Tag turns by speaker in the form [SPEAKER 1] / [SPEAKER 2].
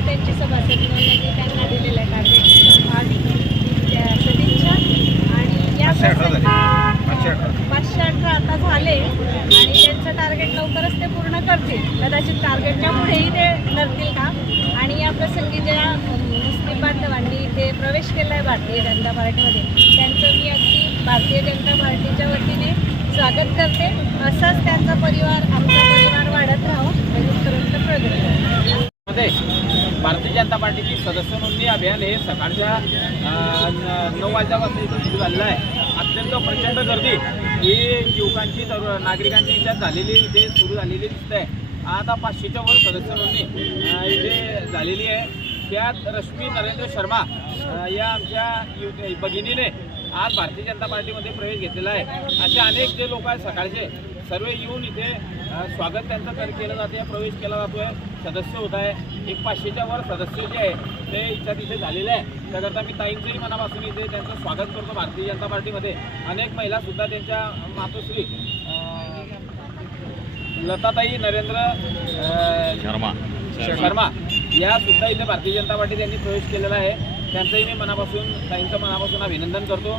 [SPEAKER 1] त्याच्यावर त्यांची सभासद नोंदणी त्यांना दिलेलं आहे टार्गेट आधी त्या सदिच्छा आणि या
[SPEAKER 2] पाचशे अठरा
[SPEAKER 1] आता झाले. आणि त्यांचं टार्गेट लवकरच ते पूर्ण करतील. कदाचित टार्गेटच्या पुढेही ते करतील का? आणि या प्रसंगी ज्या मुस्लिम बांधवांनी ते प्रवेश केला आहे भारतीय जनता पार्टीमध्ये त्यांचं मी अगदी भारतीय जनता पार्टीच्या वतीने स्वागत करते. असाच त्यांचा परिवार आमचा परिवार वाढत प्रगती. करू.
[SPEAKER 3] मध्ये भारतीय जनता पार्टीची सदस्य नोंदणी अभियान हे सकाळच्या नऊ वाजल्यापासून इथं सुरू झालेलं आहे. अत्यंत प्रचंड गर्दी ही युवकांची तर नागरिकांची इथे झालेली इथे सुरू झालेली दिसत आहे आता पाचशेच्या वर सदस्य नोंदणी इथे झालेली आहे. त्यात रश्मी नरेंद्र शर्मा या आमच्या भगिनीने आज भारतीय जनता पार्टीमध्ये प्रवेश घेतलेला आहे. असे अनेक जे लोक आहेत सकाळचे सर्व येऊन इथे स्वागत त्यांचं कर केलं जाते प्रवेश केला जातोय. सदस्य होत आहे. एक पाचशेच्या वर सदस्य जे आहे ते इच्छा तिथे झालेले आहे. त्याकरता मी ताईंचंही मनापासून इथे त्यांचं स्वागत करतो भारतीय जनता पार्टीमध्ये. अनेक महिला सुद्धा त्यांच्या मातोश्री लताताई नरेंद्र
[SPEAKER 2] शर्मा.
[SPEAKER 3] शर्मा. या सुद्धा इथे भारतीय जनता पार्टी त्यांनी प्रवेश केलेला आहे. त्यांचंही मी मनापासून त्यांचं मनापासून अभिनंदन करतो.